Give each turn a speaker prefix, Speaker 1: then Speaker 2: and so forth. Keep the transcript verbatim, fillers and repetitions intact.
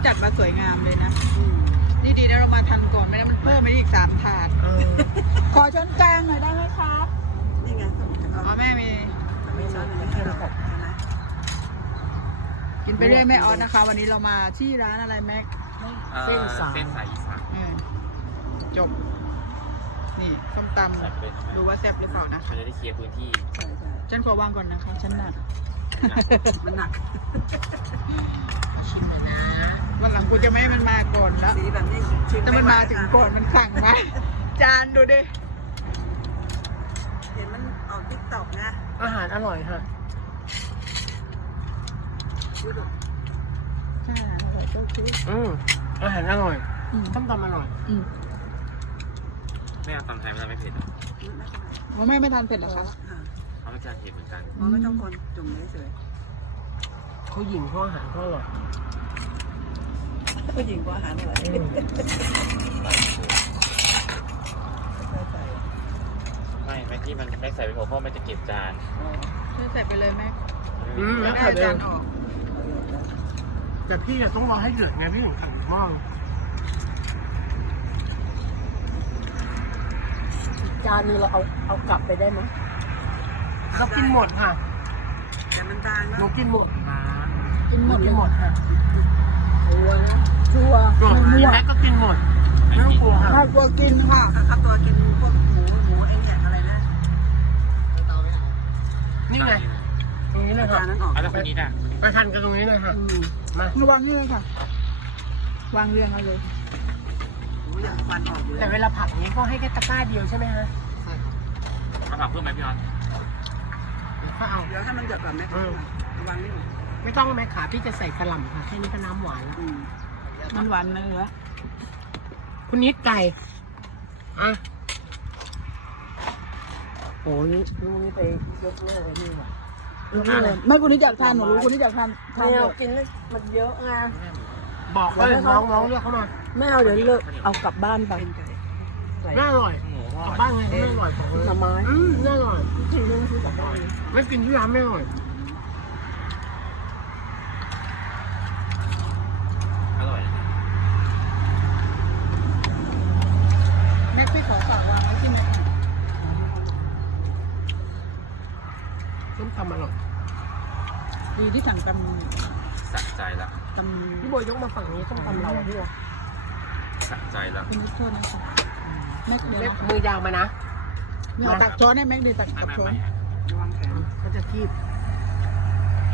Speaker 1: จัดมาสวยงามเลยนะนี่ดีนะเรามาทันก่อนไม่ได้มันเพิ่มไปอีกสามถาดขอช้อนกลางหน่อยได้ไหมครับนี่ไงอ๋อแม่มีมีช้อนมีแค่ระบบใช่ไหมกินไปเรื่อยแม่ออสนะคะวันนี้เรามาที่ร้านอะไรแม็ก
Speaker 2: เส้นสายเส้นสายอีสาน
Speaker 1: จบนี่ส้มตำดูว่าแซ่บหรือเปล่านะคะ
Speaker 2: จะได้เคลียร์พื้นที่
Speaker 1: ฉันขอวางก่อนนะคะฉันหนักมันหนักชิมนะวันหลังกูจะไม่ให้มันมาก่อนแล้วสีแบบนี้ถ้ามันมาถึงก่อนมันขังไว้จานดูดิเห็นมันออกติ๊กต็อกนะ
Speaker 3: อาหารอร่อยค่ะ
Speaker 1: ใช่อร่อยก็คือ
Speaker 3: อืมอาหารอร่อยส้มตำอร่อย
Speaker 2: ไม่เอาตำไทยมันไม่เผ็ด
Speaker 1: ผมไม่ไม่ทานเผ็ดหรอคะ
Speaker 2: เขาไม่ทานเผ็ดเหมือนกัน
Speaker 1: ไม่ต้องคนจุ่มเฉย
Speaker 3: เขาหญิงเขาอาหารเขาอร่อย
Speaker 1: ผู้หญิงก็อาหารอร่อย
Speaker 2: ไม่ไม่ที่มันไม่ใส่ไปหัวเพราะมันจะเก็บจาน
Speaker 1: ช่วยใส่ไปเลยแม่
Speaker 3: อืมแล้ว
Speaker 1: ได้จานออก
Speaker 3: แต่พี่จะต้องรอให้เดือดไงพี่ถึงขันหม้อจานนี้เราเอาเอากลับไปได้ไหมเรากินหมดค่ะ
Speaker 1: แต่มันจาน
Speaker 3: หนูกินหมด
Speaker 1: กินหมด
Speaker 3: กินหมดค่ะ
Speaker 1: ชัวนะชัว
Speaker 3: แม่ก็กินหมดไม่ต้องกลัวค่ะ
Speaker 1: ถ้ากลัวกินค่ะถ้าตัวกินพวกหมูหมูเอ็นแหกอะไรนะ
Speaker 3: นี่ไงตรงนี้เลยค่ะ
Speaker 1: นั้นออก
Speaker 2: แล้วคนนี้น่ะ
Speaker 3: ไปทันกันตรงนี้เลยค่ะ
Speaker 1: มาวางนี่เลยค่ะวางเรียงเอาเลยอยากฟันออก
Speaker 3: แต่เวลาผักนี้ก็ให้แค่ตะกร้าเดียวใช่ไหมฮะ
Speaker 2: ใช่ครับมาผักเพิ่มไหมพี่ออส
Speaker 3: ก็เอา
Speaker 1: เดี๋ยวให้มันเดือดก่อนไหมวางนี่
Speaker 3: ไม่ต้องแม่ขาพี่จะใส่กระหล่ำค่ะแค่นี้ก็น้ำหวานแล้ว
Speaker 1: มันหวานเนื้อ
Speaker 3: คุณนิดไก่อ่ะโอ้ยนี่นี่ไปยกเลิกเลยนี่หว่า
Speaker 1: ไม่คุณนิดอยากทานหนูรู้คุณนิดอยากทาน
Speaker 3: ทานกินเลยมันเยอะไงบอกว่าน้องน้องเรียกเขามา
Speaker 1: ไม่เอาเดี๋ยวเลิกเอากลับบ้านไป
Speaker 3: น่าอร่อยกลับบ้านไงไม่อร่อยของเลย
Speaker 1: หน่อไม้
Speaker 3: อืมน่าอร่อยกินที่กลับบ้านไม่กินที่ร้านไม่อร่อย
Speaker 2: อร่อย
Speaker 1: แม็กพี่ขอฝากวางไว้ที่แม็ก
Speaker 3: ส้มตำอร่อย
Speaker 1: ดีที่สั่งต
Speaker 2: ำสะใจละ
Speaker 1: ตำ
Speaker 3: พี่โบยยกมาฝั่งนี้ส้มตำเราอะพี่วะ
Speaker 2: สะใจละ
Speaker 1: คุณนิดโทษนะคะแม็กเดี๋ยว
Speaker 3: มือยาวมานะ
Speaker 1: ตักช้อนให้แม็กดีตักตักช้อน
Speaker 3: มันจะคีบ